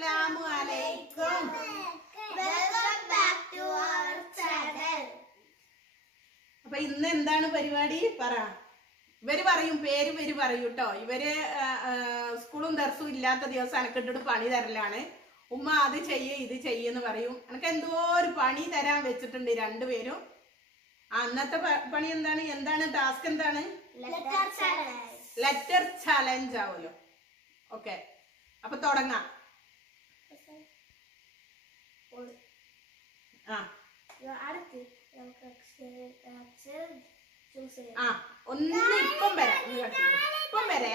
അസ്സലാമു അലൈക്കും. Welcome back to our channel. അപ്പൊ ഇന്ന് എന്താണ് പരിപാടി പറ. ഇവര് പറയും പേര് ഇവര് പറയൂ കേട്ടോ. ഇവര് സ്കൂളും ദർസും ഇല്ലാത്ത ദിവസം എനക്കിട്ടിട്ട് പണി തരലാണ്. ഉമ്മ അത് ചെയ്യേ ഇത് ചെയ്യെന്ന് പറയും. എനക്ക് എന്തോ ഒരു പണി തരാൻ വെച്ചിട്ടുണ്ട് രണ്ടുപേരും. അന്നത്തെ പണി എന്താണ്? എന്താണ് ടാസ്ക്? എന്താണ്? ലെറ്റർ ചാലഞ്ച് ആവുമല്ലോ. ഓക്കെ, അപ്പൊ തുടങ്ങാം. ഒന്ന് ഇപ്പം വരാം. ഇപ്പം വരെ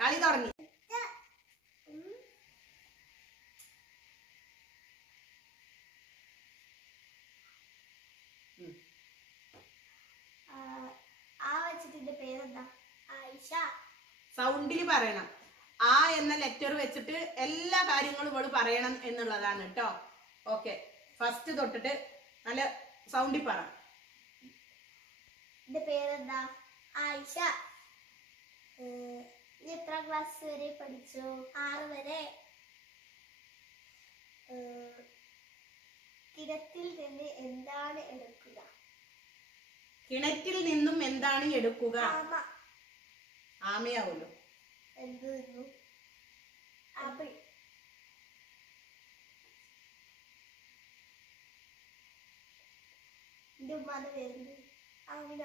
കളി തുടങ്ങി. സൗണ്ടിൽ പറയണം. ആ എന്ന ലെറ്റർ വെച്ചിട്ട് എല്ലാ കാര്യങ്ങളും ഇവള് പറയണം എന്നുള്ളതാണ് കേട്ടോ. ഓക്കെ, ഫസ്റ്റ് തൊട്ടിട്ട് നല്ല സൗണ്ടിൽ പറ. എന്റെ പേരെന്താ? ആയിഷ. എത്ര ക്ലാസ് വരെ പഠിച്ചു? 6 വരെ. കിണറ്റിൽ നിന്ന് എന്താണ് എടുക്കുക? കിണറ്റിൽ നിന്നും എന്താണ് എടുക്കുക? ആമയാവുമല്ലോ. എന്തു? ആപ്പിൾ. എന്റെ ഉമ്മാന്റെ പേരുണ്ട് ആമിന.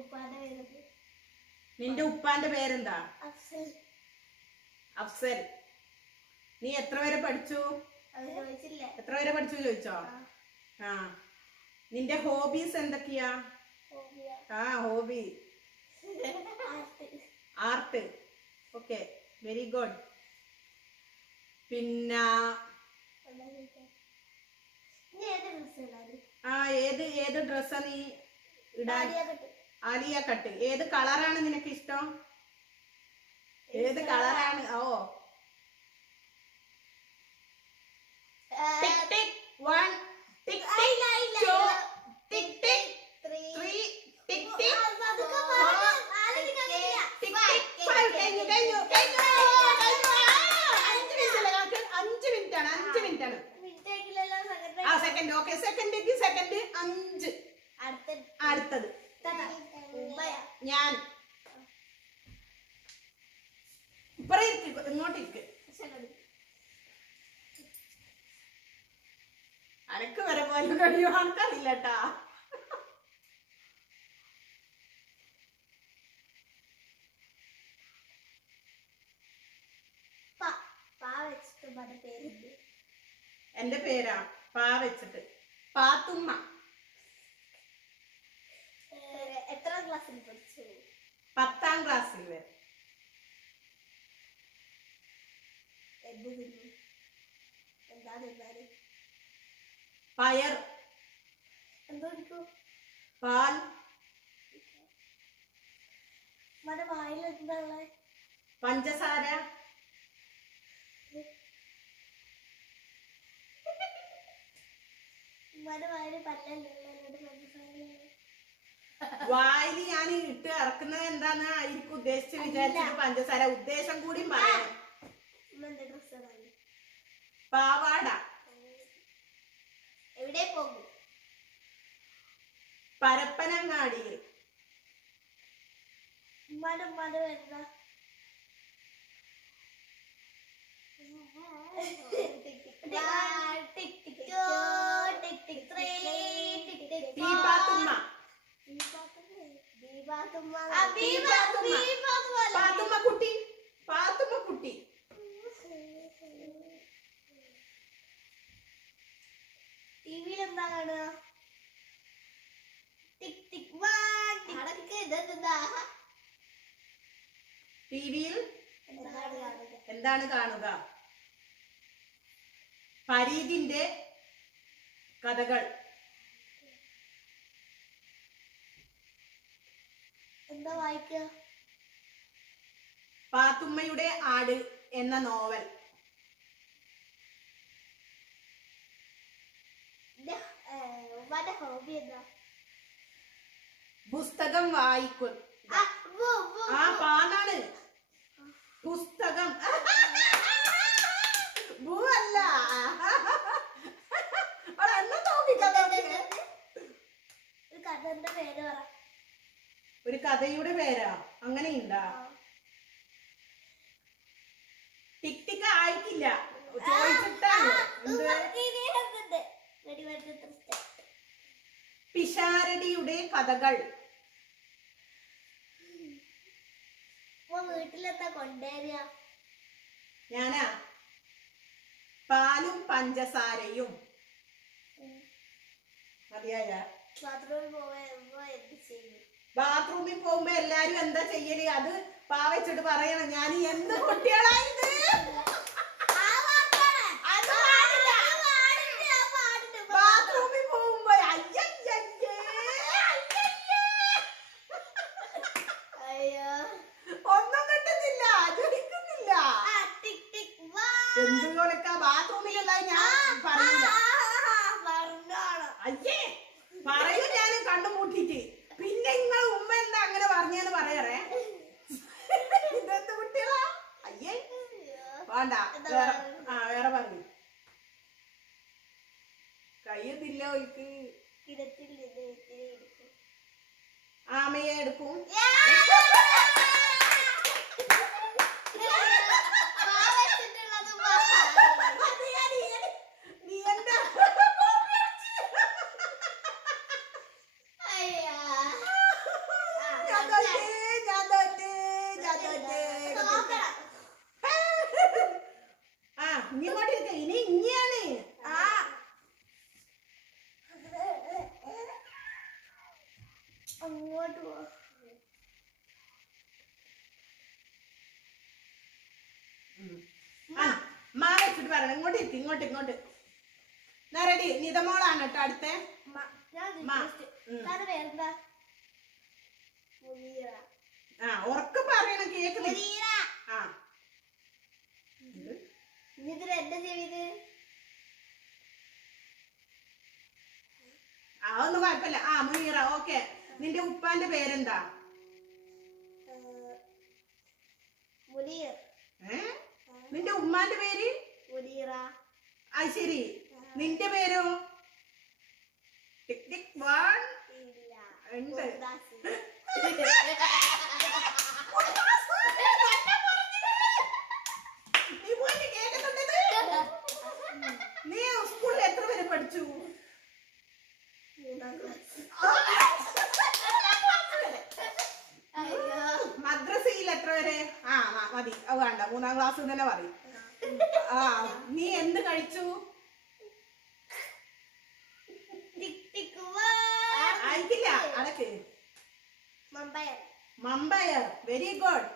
ഉപ്പാന്റെ പേരുണ്ട്. നിന്റെ ഉപ്പാന്റെ പേരെന്താ? അഫ്സൽ. അഫ്സൽ. നീ എത്ര വരെ പഠിച്ചു? അത് ചോദിച്ചില്ല. എത്ര വരെ പഠിച്ചു ചോദിച്ചോ? ആ. നിന്റെ ഹോബീസ് എന്തൊക്കെയാ? Hobby art. Okay, very good. പിന്നെ ഏത് ഡ്രസ്സാ നീ ഇടാൻ? ആലിയ കട്ട്. ഏത് കളറാണ് നിനക്ക് ഇഷ്ടം? ഏത് കളറാണ്? ഓ, ടിക് ടിക് 1 ടിക് ടിക് 2 ടിക് ടിക് 3 ടിക് ടിക് 4 ടിക് ടിക് 5. കഴിഞ്ഞു. 5 മിനിറ്റ് ആണ്. 5 മിനിറ്റ് ആണ്. ആ, സെക്കൻഡ്. Okay, second 5. അടുത്തത് ഞാൻ. ഇങ്ങോട്ടിരിക്ക്. അനക്ക് വരെ പോലെ കഴിയോ? ആൾക്കറിയില്ലട്ടാ. എന്റെ പേരാ പാ വെച്ചിട്ട് പാത്തുമ്മ. എത്ര ക്ലാസ്സിൽ പഠിച്ചു? 10ാം ക്ലാസ്സിൽ വരെ. എന്താ തിന്നാല്? പയർ. എന്തോ പാൽ. വായിൽ എന്താ ഉള്ളത്? പഞ്ചസാര. വായിൽ പല്ലല്ലോ. വായിൽ ഞാൻ ഇട്ട് ഇറക്കുന്നത് എന്താന്ന് ആയിരിക്കും ഉദ്ദേശിച്ച് വിചാരിച്ചിട്ട് പഞ്ചസാര. ഉദ്ദേശം കൂടി പറയാം. പാവാട. എവിടെ പോകും? പരപ്പനങ്ങാടിയിൽ. വരുന്ന പാത്തുമ്മ കുട്ടി. ടിവിയിൽ എന്താ കാണുക? ടിവിയിൽ എന്താണ് കാണുക? ഫരീദിന്റെ കഥകൾ. എന്താ വായിക്കുക? പാത്തുമ്മയുടെ ആട് എന്ന നോവൽ. ഹോബി എന്താ? പുസ്തകം വായിക്കും. ആ പാന്നാണ്. പുസ്തകം. ഭൂ അല്ല. എന്നെ തോന്നിക്കാൻ ഒരു കഥന്റെ പേര് പറ. ഒരു കഥയുടെ പേരാ? അങ്ങനെയുണ്ടാ? ടിക് ടിക് ആയിട്ടില്ല, ചോദിച്ചിട്ടാണ്. പിഷാരടിയുടെ കഥകൾ. വീട്ടിലെന്താ കൊണ്ടുവരിക? ഞാനാ പാലും പഞ്ചസാരയും. മതിയായ? ബാത്റൂമിൽ പോകുമ്പോ എന്ത് ചെയ്യും? ബാത്റൂമിൽ പോകുമ്പോ എല്ലാരും എന്താ ചെയ്യല്? അത് പാവച്ചിട്ട് പറയണം. ഞാൻ എന്ത് കുട്ടികളായത്? ബാത്റൂമിൽ പോകുമ്പോ ഒന്നും കിട്ടുന്നില്ല, ജനിക്കുന്നില്ല. എന്തുകൊണ്ടൊക്കെ ബാത്റൂമിലുള്ള ഞാൻ പറയില്ല. അയ്യേ പറയും ഞാനും കണ്ണു മൂട്ടിട്ട്. പിന്നെ നിങ്ങൾ ഉമ്മ എന്താ അങ്ങനെ പറഞ്ഞെന്ന് പറയാറേ. ഇതെന്ത് കുട്ടികളാ? അയ്യേ വേണ്ട, വേറെ പറയും. കഴിയത്തില്ല ഒരിക്ക്. ആമയെ എടുക്കും. നീ എന്താ ഇങ്ങോട്ടിരിക്ക. ഇനി ഇങ്ങനെയാണ്. അങ്ങോട്ട് പോ. മാ വെച്ചിട്ട് പറയണം. ഇങ്ങോട്ട് ഇരിക്കും, ഇങ്ങോട്ട് ഇങ്ങോട്ട്. റെഡി. നിതമോളാണ് കേട്ടോ അടുത്ത. പേരെന്താ? ഉറക്കെ പറയണം, കേൾക്കുന്നില്ല. ഇതിൽ എന്താ ചെയ്ത്? അതൊന്നും കുഴപ്പമില്ല. മുനീറ. ഓക്കെ. നിന്റെ ഉപ്പാന്റെ പേരെന്താ? മുനീർ. നിന്റെ ഉമ്മാന്റെ പേര്? മുനീറ. അത് ശരി. നിന്റെ പേരോ? ടിക് ടിക് വൺ. ഉണ്ട്. നീ സ്കൂളിൽ എത്ര വരെ പഠിച്ചു? മദ്രസയിൽ എത്ര വരെ? മതി, അത് വേണ്ട, 3ാം ക്ലാസ് തന്നെ പറയും. നീ എന്ത് കഴിച്ചു? ആയിട്ടില്ല, അടക്ക്. മമ്പയർ. Very good.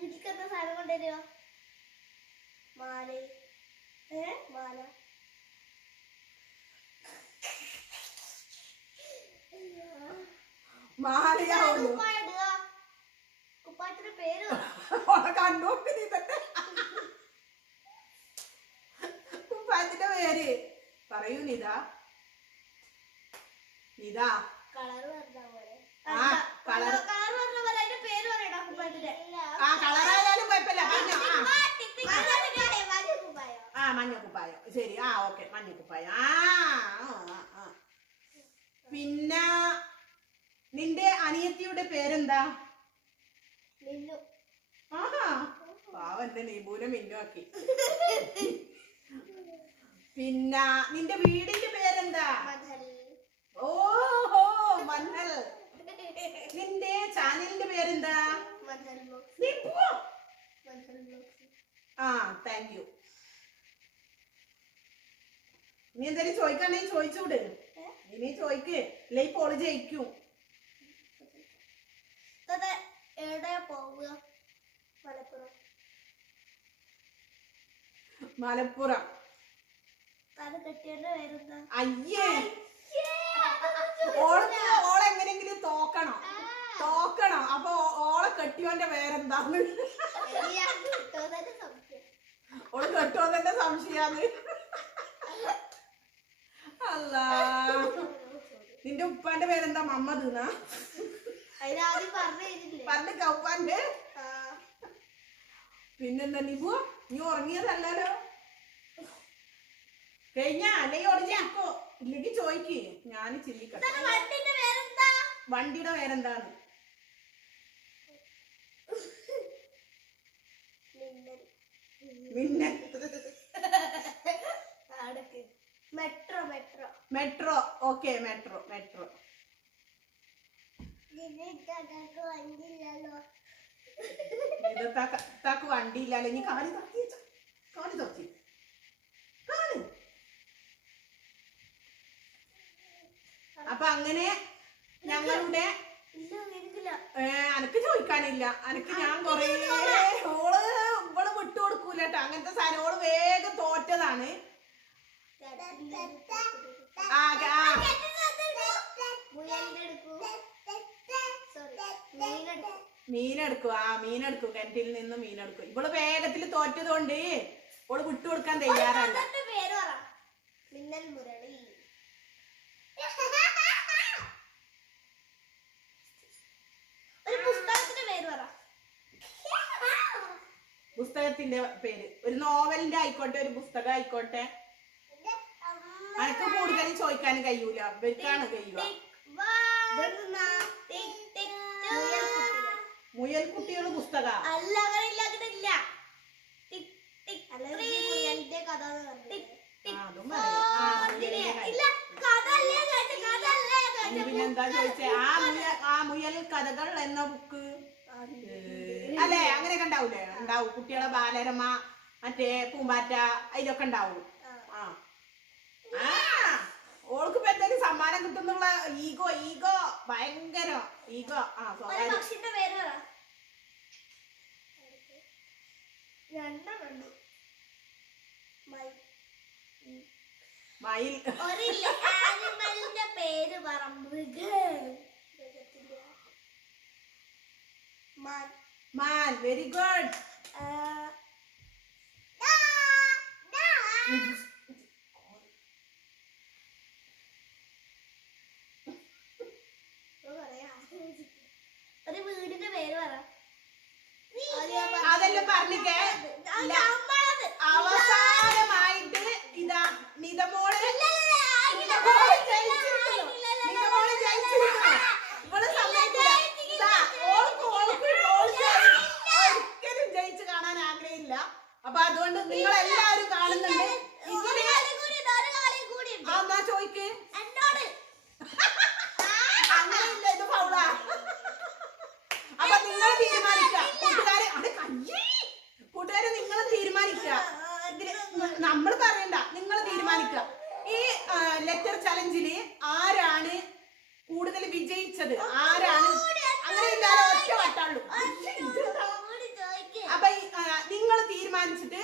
വീട്ടിൽ എന്താ സാധനം കൊണ്ടുവരുമോ? മാല. മാല. മാലയാവുന്നു. കുപ്പായത്തിന്റെ പേര് കണ്ടോക്ക്. നീ തന്നെ കുപ്പായത്തിന്റെ പേര് പറയൂ. നിതാ. നിതാ. കളർ പറഞ്ഞ പോലെ. കളർ പറഞ്ഞ പോലെ അതിന്റെ പേര് പറയണം. കുപ്പായത്തിന്റെ കളറായാലും കുഴപ്പമില്ല. മഞ്ഞ മഞ്ഞ കുപ്പായം. ശരി. ഓക്കെ, മഞ്ഞ കുപ്പായം. പിന്നെ നിന്റെ അനിയത്തിയുടെ പേരെന്താ? മിന്നു. പാവന്റെ നീബൂനെ മിന്നുവാക്കി. പിന്നെ നിന്റെ വീടിന്റെ പേരെന്താ? ഓഹോ, മന്നൽ. നിന്റെ ചാനലിന്റെ പേരെന്താ? Thank you. നീ എന്തായാലും ചോദിക്കാണെങ്കിൽ ചോദിച്ചൂട്. ഇനി ചോദിക്ക്, ഇല്ല പോള് ജയിക്കും. എവിടെയാ പോവുക? മലപ്പുറം. മലപ്പുറം. കെട്ടിയന്റെ പേരെന്താ? അയ്യേ, ഓളെങ്ങനെങ്കിലും തോക്കണം. അപ്പൊ ഓളെ കെട്ടിയോന്റെ പേരെന്താന്ന്? ഓള് കെട്ടുമോ തന്നെ സംശയാന്ന്. അല്ല, നിന്റെ ഉപ്പാന്റെ പേരെന്താ? മമ്മദ് എന്നാ? അതിനാദ്യം പറഞ്ഞില്ലേ? പണ്ട് കൗപ്പാന്റെ. പിന്നെന്താ നിബു, നീ ഉറങ്ങിയതല്ലോ കഴിഞ്ഞ അല്ലെങ്കിൽ ഉടഞ്ഞോ ഇല്ലെങ്കിൽ ചോയ്ക്ക്, ഞാൻ ചിന്തിക്കട്ടെ. വണ്ടിയുടെ പേരെന്താണ്? മിന്നൽ. Metro metro metro. Okay, metro metro. ഇത് താക്ക് വണ്ടിയില്ലല്ലോ. ഇനി കാലി തത്തി കാലി തത്തി കാല്. അപ്പൊ അങ്ങനെ ഞങ്ങളുടെ അനക്ക് ചോദിക്കാനില്ല. അനക്ക് ഞാൻ കൊറേ ഇവള് വിട്ടുകൊടുക്കൂല കേട്ടോ അങ്ങനത്തെ സാധനം. ഓള് വേഗം തോറ്റതാണ്. മീനെടുക്കും. മീനെടുക്കും. കിണറ്റിൽ നിന്ന് മീനെടുക്കും. ഇവള് വേഗത്തിൽ തോറ്റതുകൊണ്ട് ഓള് വിട്ടുകൊടുക്കാൻ തയ്യാറല്ല. മിന്നൽ മുരളി. ഒരു പുസ്തകത്തിന്റെ പേര് പറ. പുസ്തകത്തിന്റെ പേര് ഒരു നോവലിന്റെ ആയിക്കോട്ടെ, ഒരു പുസ്തകം ആയിക്കോട്ടെ. അനക്ക് കൂടുതൽ ചോദിക്കാൻ കഴിയൂല, ഇവർക്കാണ് കഴിയുക. മുയൽക്കുട്ടിയുടെ പുസ്തക അല്ല, പിന്നെന്താ ചോദിച്ചേ? ആ മുയൽ കഥകൾ എന്ന ബുക്ക് അല്ലേ? അങ്ങനെയൊക്കെ ഉണ്ടാവൂലേ? ഉണ്ടാവും. കുട്ടികളെ ബാലരമ, മറ്റേ പൂമ്പാറ്റ, അതിലൊക്കെ ഉണ്ടാവും. ഓൾക്ക് ഇപ്പൊ എന്തെങ്കിലും സമ്മാനം കിട്ടുന്നുള്ള ഈഗോ ഭയങ്കര ഈഗോ. പക്ഷിന്റെ പേര് പറ. മയിൽ. ആനിമലിന്റെ പേര് പറ. മാൻ. Very good. ഒരു വീടിന്റെ പേര് പറ. അതെല്ലാം പറഞ്ഞിട്ടേ അവസാനമായിട്ട് ഇതാ നിതമോള് ഇവള് സമ്മതിക്കില്ല. ഒരിക്കലും ജയിച്ചു കാണാൻ ആഗ്രഹമില്ല. അപ്പൊ അതുകൊണ്ട് നിങ്ങൾ എല്ലാവരും കാണുന്നുണ്ട്. എന്നാ ചോയ്ക്ക്. അങ്ങനെയില്ല, ഇത് ഫൗളാ. അപ്പൊ നിങ്ങൾ തീരുമാനിക്കുക കൂട്ടുകാരെ നിങ്ങൾ തീരുമാനിക്കുക. ഇതില് നമ്മൾ പറയണ്ട, നിങ്ങൾ തീരുമാനിക്കുക. ഈ ലെറ്റർ ചലഞ്ചില് ആരാണ് കൂടുതൽ വിജയിച്ചത്, ആരാണ് അങ്ങനെ ഇല്ലാതെ ഒറ്റ വട്ടാളൂ. അപ്പൊ നിങ്ങൾ തീരുമാനിച്ചിട്ട്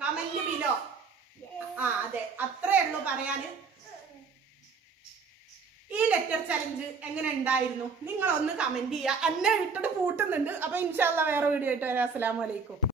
കമന്റ് ബിലോ. അതെ, അത്രേ ഉള്ളൂ പറയാന്. ഈ ലെറ്റർ ചലഞ്ച് എങ്ങനെ ഉണ്ടായിരുന്നു നിങ്ങളൊന്ന് കമന്റ് ചെയ്യുക. എന്നെ ഇട്ടിട്ട് പൂട്ടുന്നുണ്ട്. അപ്പൊ ഇൻഷാ അല്ലാഹ് വേറെ വീഡിയോ ആയിട്ട് വരാം. അസ്സലാമു അലൈക്കും.